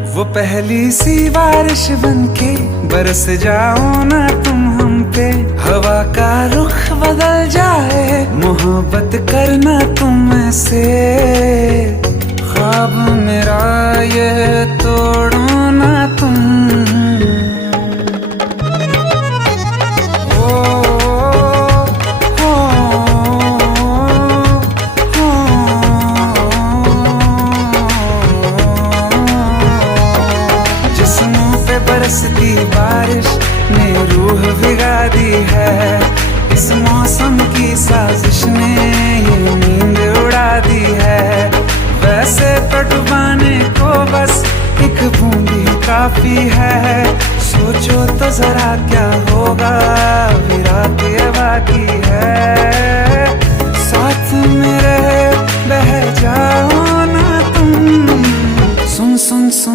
वो पहली सी बारिश बनके बरस जाओ ना तुम हम पे, हवा का रुख बदल जाए, मोहब्बत करना तुम से। ख्वाब मेरा ये तोड़ो ना तुम। बरसती बारिश ने रूह भिगा दी है, इस मौसम की साजिश ने ये नींद उड़ा दी है। वैसे तो डुबाने को बस एक बूंद ही काफी है, सोचो तो जरा क्या होगा, अभी रात ये बाकी है।